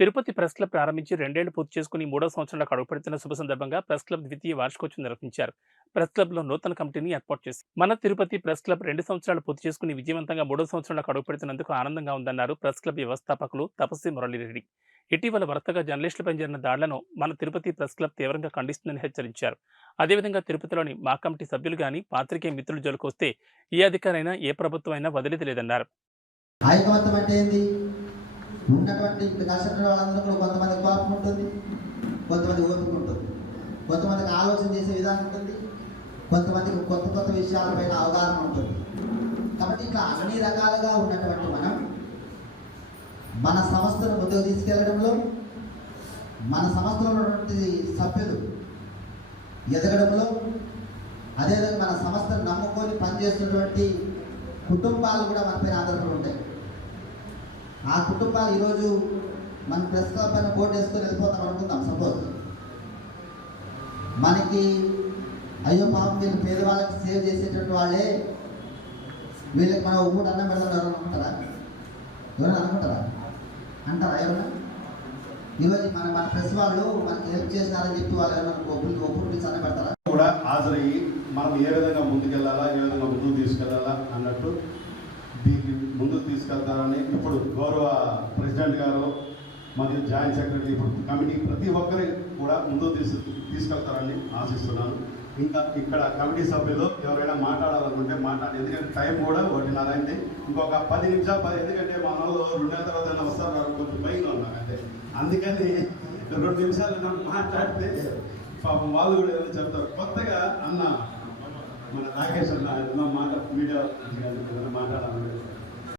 Tirupati press club ప్రారంభించి 2 ఏళ్లు పూర్తి చేసుకుని మూడో సంవత్సరంలోకి అడుగుపెడుతున్న శుభ సందర్భంగా ప్రెస్ క్లబ్ ద్వితీయ వార్షికోత్సవం నిర్వహించారు. ప్రెస్ క్లబ్‌లో నూతన కమిటీని ఏర్పాటు చేసి మన తిరుపతి ప్రెస్ క్లబ్ 2 సంవత్సరాలు పూర్తి చేసుకుని విజయవంతంగా మూడో సంవత్సరంలోకి అడుగుపెడుతున్నందుకు ఆనందంగా ఉందన్నారు ప్రెస్ క్లబ్ వ్యవస్థాపకులు తపస్వి మురళీరెడ్డి. ఇటీవల వరుసగా జర్నలిస్టులపై జరిగిన దాడులను మన తిరుపతి ప్రెస్ క్లబ్ తీవ్రంగా ఖండిస్తుందని హెచ్చరించారు. అదేవిధంగా తిరుపతిలోని మా కమిటీ సభ్యులు గాని పాత్రికేయ మిత్రుల జోలికొస్తే ఏ అధికారైనా ఏ ప్రభుత్వం అయినా వదిలేది లేదన్నారు. ఐకమత్యం అంటే ఏంది? ఉన్నటువంటి ఇప్పుడు కష్టపడే వాళ్ళందరూ కూడా కొంతమంది కోపం ఉంటుంది, కొంతమంది ఓపిక ఉంటుంది, కొంతమందికి ఆలోచన చేసే విధానం ఉంటుంది, కొంతమందికి కొత్త కొత్త విషయాలపైన అవగాహన ఉంటుంది. కాబట్టి ఇట్లా అన్ని రకాలుగా ఉన్నటువంటి మనం మన సంస్థను ముందుకు తీసుకెళ్లడంలో, మన సంస్థలో ఉన్నటువంటి సభ్యులు ఎదగడంలో, అదేవిధంగా మన సంస్థను నమ్ముకొని పనిచేస్తున్నటువంటి కుటుంబాలు కూడా మనపైన ఆధారపడి ఉంటాయి. ఆ కుటుంబాలు ఈరోజు మన ప్రెస్ క్లబ్ పైన బోర్డు వేసుకొని వెళ్ళిపోతాం అనుకుందాం. సపోజ్ మనకి అయ్యో పాపం వీళ్ళు పేదవాళ్ళకి సేవ్ చేసేటువంటి వాళ్ళే, వీళ్ళకి మనం ఒక పూట అన్నం పెడతాం ఎవరైనా అనుకుంటారా? ఎవరైనా అనుకుంటారా? అంటారా ఎవరైనా? ఈరోజు మన ప్రెస్ వాళ్ళు మనకి హెల్ప్ చేసినారని చెప్పి వాళ్ళు ఎవరైనా ఒప్పుడు పిలిచి అన్నం పెడతారా? కూడా హాజరయ్యి మనం ఏ విధంగా ముందుకెళ్ళాలా, ఏ విధంగా ముందుకు తీసుకెళ్ళాలా అన్నట్టు దీన్ని ముందుకు తీసుకెళ్తారని ఇప్పుడు గౌరవ ప్రెసిడెంట్ గారు మరియు జాయింట్ సెక్రటరీ ఇప్పుడు కమిటీ ప్రతి ఒక్కరి కూడా ముందుకు తీసుకెళ్తారని ఆశిస్తున్నాను. ఇంకా ఇక్కడ కమిటీ సభ్యులు ఎవరైనా మాట్లాడాలనుకుంటే మాట్లాడి, ఎందుకంటే టైం కూడా 1:30 అయింది. ఇంకొక 10 నిమిషాలు ఎందుకంటే మన వాళ్ళు 2 నెలల తర్వాత వస్తారు, కొంచెం బయటలో ఉన్నారు అంటే అందుకని 2 నిమిషాలు మాట్లాడితే పాపం వాళ్ళు కూడా ఏదైనా చెప్తారు. కొత్తగా అన్న మన రాకేష్ అన్న మాట మీడియా ఏదైనా మాట్లాడాలంటే